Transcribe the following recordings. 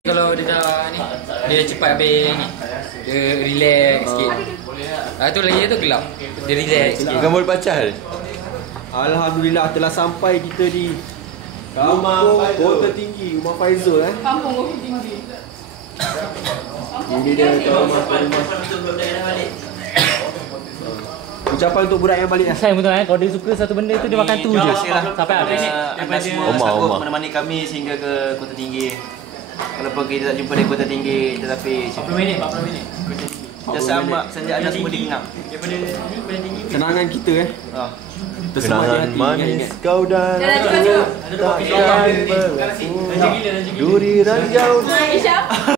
Kalau dia dah ni, dia cepat habis ni. Dia relax sikit. Tu lagi tu gelap. Dia relax sikit. Gambar pacar. Alhamdulillah telah sampai kita di Kampung Kota Tinggi, Rumah Faizul Kampung Kota Tinggi. Ini dia rumah. Ucapan untuk budak yang balik lah. Sayang betul kalau dia suka satu benda tu dia makan tu je. Sampai habis. Anda semua sanggup menemani kami sehingga ke Kota Tinggi. Walaupun kita tak jumpa di Kota Tinggi, tetapi 40 minit. jasa amat senja anda semua dikenang. Daripada ni Kota Tinggi. Kenangan kita Kenangan manis kau dan Cuba. duri ranjau. Aisyah.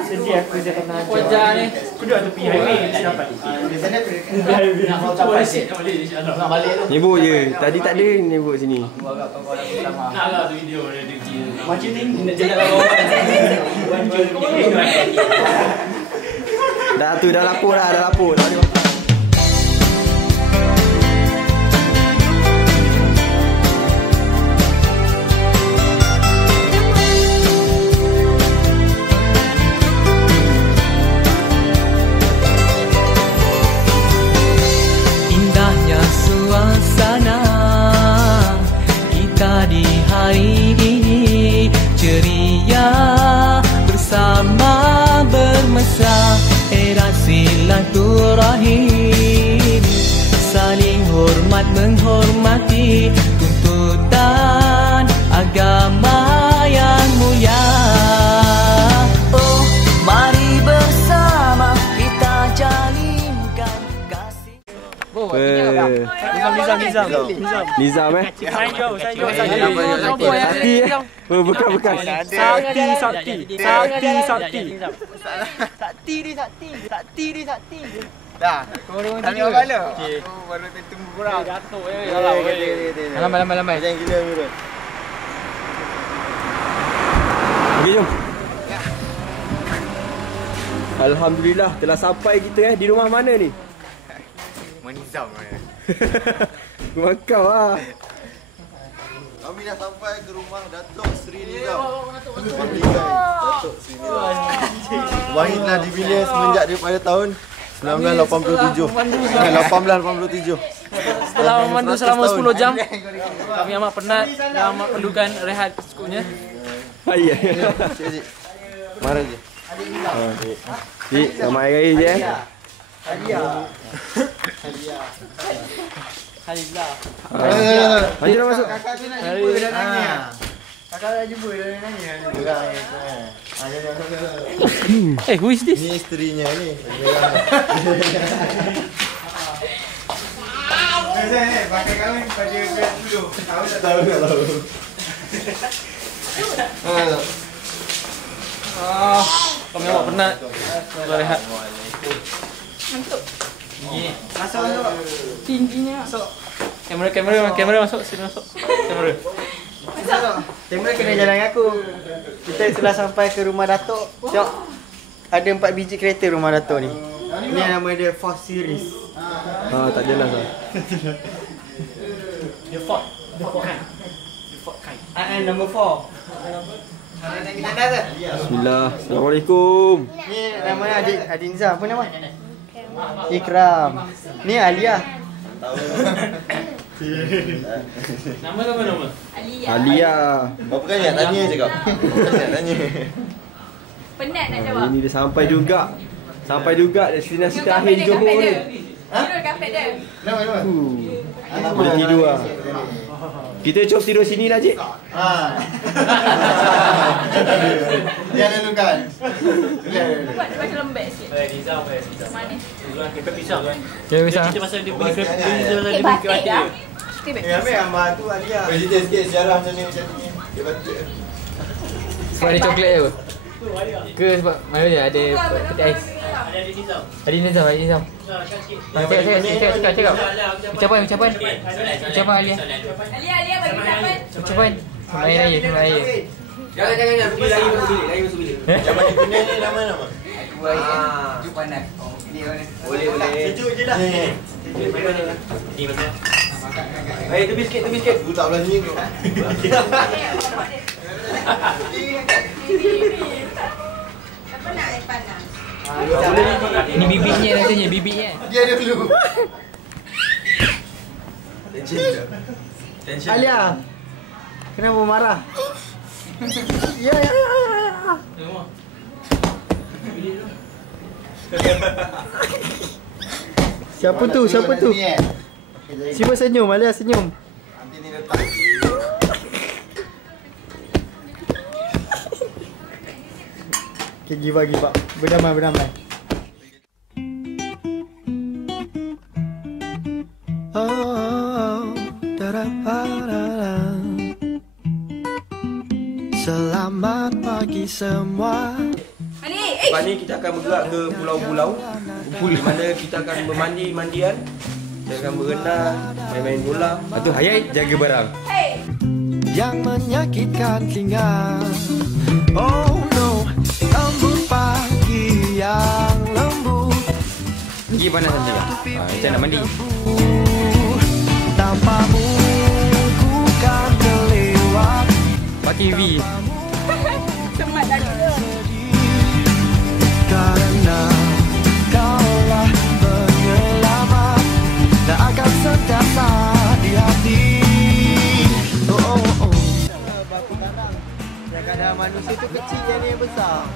Sedih aku je kena ajar ni. Aku duduk tepi highway tak dapat. Nak capai set nak balik tu. Nyebut je. Tadi tak ada nyebut sini. Naklah tu video dia dia. Macam ni nak jalan lawan. Dah tu dah lapor dah, dah lapor. Tak ada. Indahnya suasana kita di hari ini, ceria bersama bermesra, era silaturahim, saling hormat menghormati tuntutan agama yang mulia. Oh, mari bersama kita jalinkan kasih. Nizam Sakti bekas-bekas. Sakti. Dah. Tak boleh bala. Aku baru tunggu korang. Datuk je. Lambai. Jangan gila dulu. Okey, jom. Alhamdulillah telah sampai kita di rumah mana ni? Menizam mana? Rumah kau lah. Kami dah sampai ke rumah Datuk Seri Nizam. Datuk Seri Nizam. Rumah ini telah dibina semenjak daripada tahun 1987. 1887. Setelah memandu selama 10 jam, kami amat penat dan amat perlukan rehat secukupnya. Ya. Cik. Mara je. Cik, selamat hari raya je Halilah. Macam dah masuk. Kakak tu nak jumpa dah nanya. Kakak dah jumpa dah nanya. Who is this? Ni isterinya ni. Pakai kami pada grad dulu. Tahu. Kami amat penat. Rehat. Masuk. Masuk. Tingginya. Kamera masuk. Sini masuk. Kamera. Kamera kena jalan dengan aku. Kita telah sampai ke rumah Datuk. Tengok. Ada 4 biji kereta rumah Datuk ni. Ni nama dia Ford Series. Tak jelas lah. The Ford kind. Number 4. Bismillah. Assalamualaikum. Ni namanya adik Nizam. Apa nama? Ikram. Ni Alia. Nama tu apa nama? Alia. Berapa kali nak tanya je kau? Nak tanya. Penat nak jawab. Ini dia sampai juga destinasi terakhir di Johor ni. Tidur kafe dia. Boleh tidur lah. Kita cuba tidur sini lah, Cik. Dia ada lukan. Buat macam lembek sikit. Nizam. Manis. Kita pisang. Kita Cerita pasal dia beli kereta. Batik dah. Ambil gambar tu Alia. Cerita sikit sejarah macam ni. Dia batik. Sebab ada coklat tu. Ke sebab mana dia ada peti ais. Ada Nizam. Cakap. Ucapan Alia. Alia bagi ucapan. Ucapan. Selamat Hari Raya. Jangan. Lagi masuk bilik. Macam mana punya ni nama? Sejuk panas. Boleh. Sejuk je lah. Ni betul. Tepi sikit. Aku tak belah sini kau. Ini bibitnya katanya, bibitnya. Dia ada dulu. Alia, kenapa marah? Ya. Siapa tu? Siapa senyum? Alia senyum. Nanti ni letak. Okay, give up. Berdamai. Selamat pagi semua. Lepas ni kita akan bergerak ke pulau-pulau di mana kita akan bermandi-mandian. Kita akan berenang, main-main bola. Lepas tu Hayai jaga barang. Yang menyakitkan telinga. Oh no, embun pagi yang lembut. Pergi panas nanti lah. Macam nak mandi. Tanpamu ku kan terlewat. Pakai V. Semat tadi tu. Karena kaulah penyelamat dan akan sentiasa di hati. Oh. Kadang-kadang manusia tu kecil yang ni besar.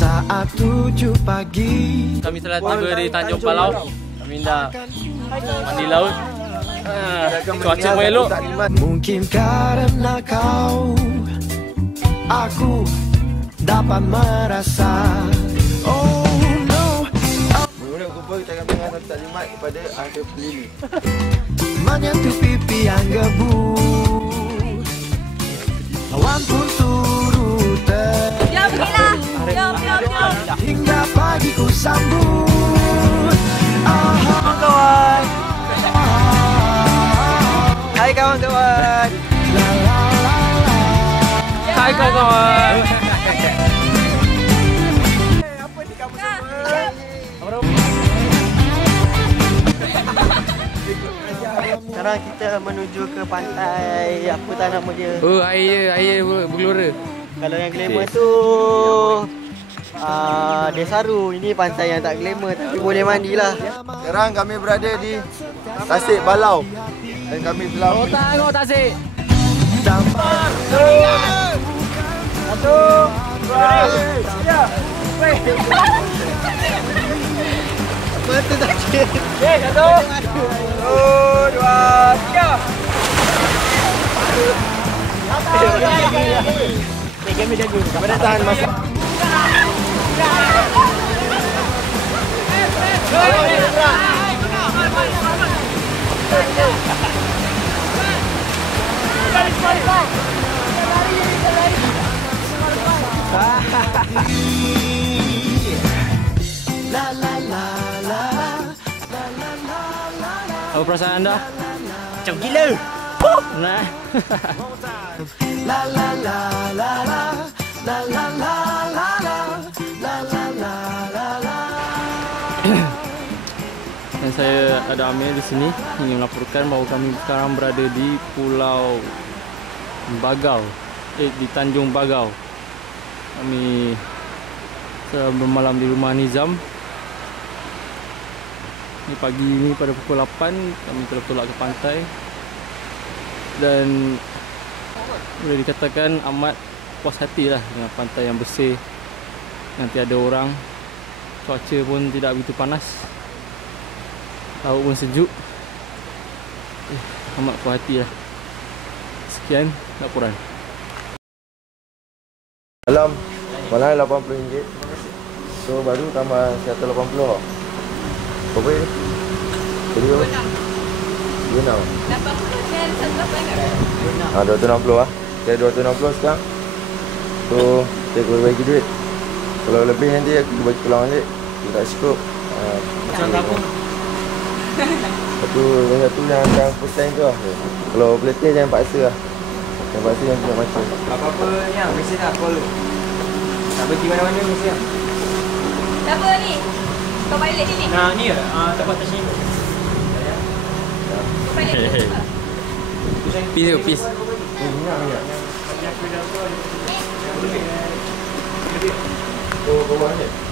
Saat 7 pagi Kami telah tiba di Tanjung Palau. Kami dah mandi laut. Cuaca pun elok. mungkin karena kau aku dapat merasa. Oh no, Mula kumpul kita akan dengar satu taklimat kepada ahli pelili. menyentuh pipi yang gebu. Awan pun turut Jom pergilah. Jom. hingga pagi ku sambut. Kawan. Hai kawan-kawan. Hai kawan. Sekarang kita menuju ke pantai. Apa tak nama dia? Oh, air bergelora. Kalau yang glamour tu Desaru. Ini pantai yang tak glamour tapi boleh mandi lah. Sekarang kami berada di Tasik Balau. Dan kami telah Tengok Tasik. Betul tak cik? Kami jaga. Kamera tahan masa. Apa perasaan anda? Macam gila. Nah. Dan saya ada Amir di sini ingin melaporkan bahawa kami sekarang berada di Pulau Bagau, di Tanjung Bagau. Kami bermalam di rumah Nizam. Ini pagi ini pada pukul 8 kami telah bertolak ke pantai dan boleh dikatakan amat puas hati lah dengan pantai yang bersih, yang tiada orang, cuaca pun tidak begitu panas, laut pun sejuk. Amat puas hati lah. Sekian laporan. Malam RM80. So baru tambah 180. Berapa ni? Video. 26. Dapat pun kan 180 kan? 260 lah. Saya 260 sekarang. So saya boleh bagi duit. Kalau lebih nanti aku bagi pulang balik. Dia tak cukup. Macam apa? Satu yang first time tu lah. Kalau plater jangan paksa lah. Jangan paksa yang nak macam. Apa-apa ni lah, mesej lah, call lu. Tak pergi mana-mana mesej lah. Siapa ni? Kau pilot sini. Nah, ni tempat touch ni. Kau pilot sini. Peace. Minyak. dia. Bawah-bawah je.